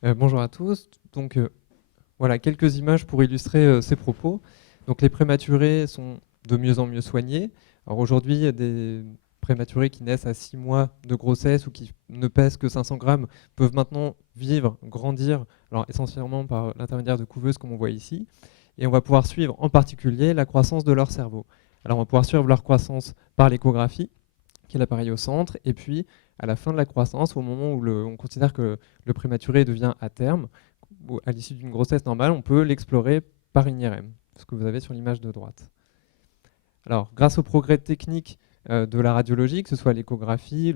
Bonjour à tous. Voilà quelques images pour illustrer ces propos. Donc les prématurés sont de mieux en mieux soignés. Alors aujourd'hui, il y a des prématurés qui naissent à 6 mois de grossesse ou qui ne pèsent que 500 grammes peuvent maintenant vivre, grandir, alors essentiellement par l'intermédiaire de couveuses comme on voit ici. Et on va pouvoir suivre en particulier la croissance de leur cerveau. Alors on va pouvoir suivre leur croissance par l'échographie, qui est l'appareil au centre, et puis à la fin de la croissance, au moment où on considère que le prématuré devient à terme, ou à l'issue d'une grossesse normale, on peut l'explorer par une IRM, ce que vous avez sur l'image de droite. Alors, grâce aux progrès techniques de la radiologie, que ce soit l'échographie,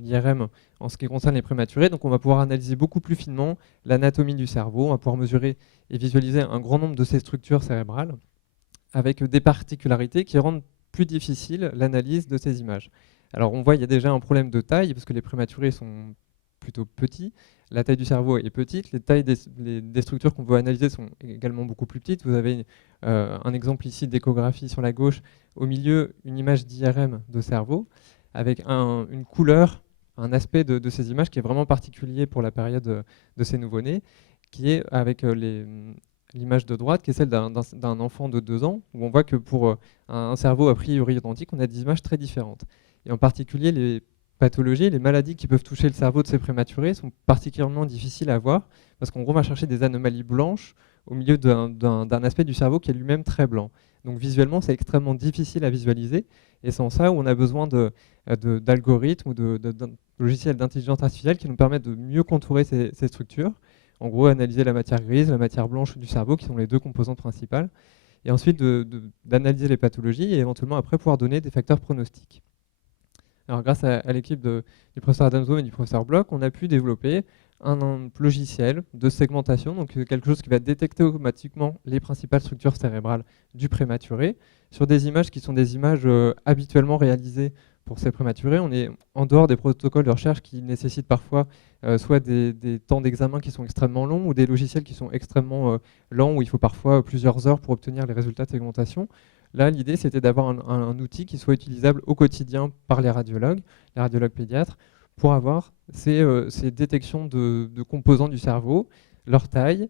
l'IRM en ce qui concerne les prématurés, donc on va pouvoir analyser beaucoup plus finement l'anatomie du cerveau, on va pouvoir mesurer et visualiser un grand nombre de ces structures cérébrales avec des particularités qui rendent plus difficile l'analyse de ces images. Alors on voit il y a déjà un problème de taille parce que les prématurés sont plutôt petits, la taille du cerveau est petite, les tailles des structures qu'on veut analyser sont également beaucoup plus petites. Vous avez un exemple ici d'échographie sur la gauche, au milieu une image d'IRM de cerveau avec une couleur, un aspect de ces images qui est vraiment particulier pour la période de ces nouveau-nés, qui est avec l'image de droite, qui est celle d'un enfant de 2 ans, où on voit que pour un cerveau a priori identique, on a des images très différentes. Et en particulier, les pathologies, les maladies qui peuvent toucher le cerveau de ces prématurés sont particulièrement difficiles à voir, parce qu'en gros, on va chercher des anomalies blanches au milieu d'un aspect du cerveau qui est lui-même très blanc. Donc visuellement, c'est extrêmement difficile à visualiser, et c'est en ça où on a besoin d'algorithmes ou de logiciels d'intelligence artificielle qui nous permettent de mieux contourer ces structures. En gros, analyser la matière grise, la matière blanche du cerveau, qui sont les deux composantes principales, et ensuite d'analyser les pathologies et éventuellement après pouvoir donner des facteurs pronostiques. Alors grâce à l'équipe du professeur Adamso et du professeur Bloch, on a pu développer un logiciel de segmentation, donc quelque chose qui va détecter automatiquement les principales structures cérébrales du prématuré sur des images qui sont des images habituellement réalisées pour ces prématurés. On est en dehors des protocoles de recherche qui nécessitent parfois soit des temps d'examen qui sont extrêmement longs ou des logiciels qui sont extrêmement lents où il faut parfois plusieurs heures pour obtenir les résultats de segmentation. Là, l'idée, c'était d'avoir un outil qui soit utilisable au quotidien par les radiologues pédiatres, pour avoir ces détections de composants du cerveau, leur taille,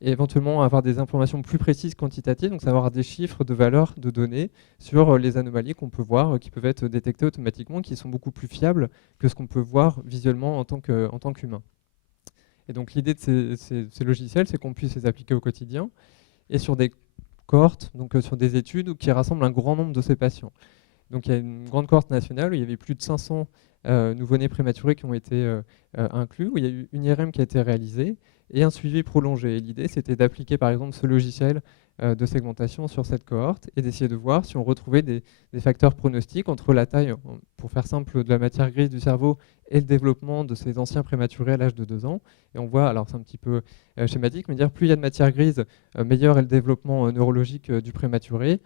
et éventuellement avoir des informations plus précises quantitatives, donc savoir des chiffres de valeurs de données sur les anomalies qu'on peut voir, qui peuvent être détectées automatiquement, qui sont beaucoup plus fiables que ce qu'on peut voir visuellement en tant qu'humain. Et donc l'idée de ces logiciels, c'est qu'on puisse les appliquer au quotidien et sur des cohortes, donc sur des études qui rassemblent un grand nombre de ces patients. Donc il y a une grande cohorte nationale où il y avait plus de 500 nouveau-nés prématurés qui ont été inclus, où il y a eu une IRM qui a été réalisée et un suivi prolongé. L'idée, c'était d'appliquer par exemple ce logiciel de segmentation sur cette cohorte et d'essayer de voir si on retrouvait des facteurs pronostiques entre la taille, pour faire simple, de la matière grise du cerveau et le développement de ces anciens prématurés à l'âge de 2 ans. Et on voit, alors c'est un petit peu schématique, mais dire plus il y a de matière grise, meilleur est le développement neurologique du prématuré.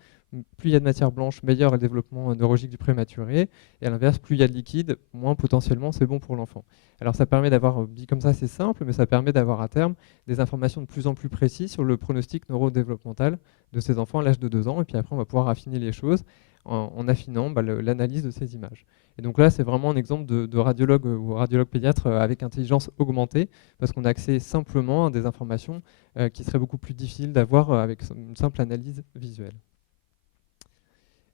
Plus il y a de matière blanche, meilleur est le développement neurologique du prématuré. Et à l'inverse, plus il y a de liquide, moins potentiellement c'est bon pour l'enfant. Alors ça permet d'avoir, dit comme ça c'est simple, mais ça permet d'avoir à terme des informations de plus en plus précises sur le pronostic neurodéveloppemental de ces enfants à l'âge de 2 ans. Et puis après, on va pouvoir affiner les choses en affinant l'analyse de ces images. Et donc là, c'est vraiment un exemple de radiologue ou radiologue pédiatre avec intelligence augmentée, parce qu'on a accès simplement à des informations qui seraient beaucoup plus difficiles d'avoir avec une simple analyse visuelle.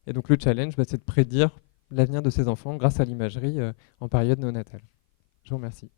Et donc le challenge, c'est de prédire l'avenir de ces enfants grâce à l'imagerie en période néonatale. Je vous remercie.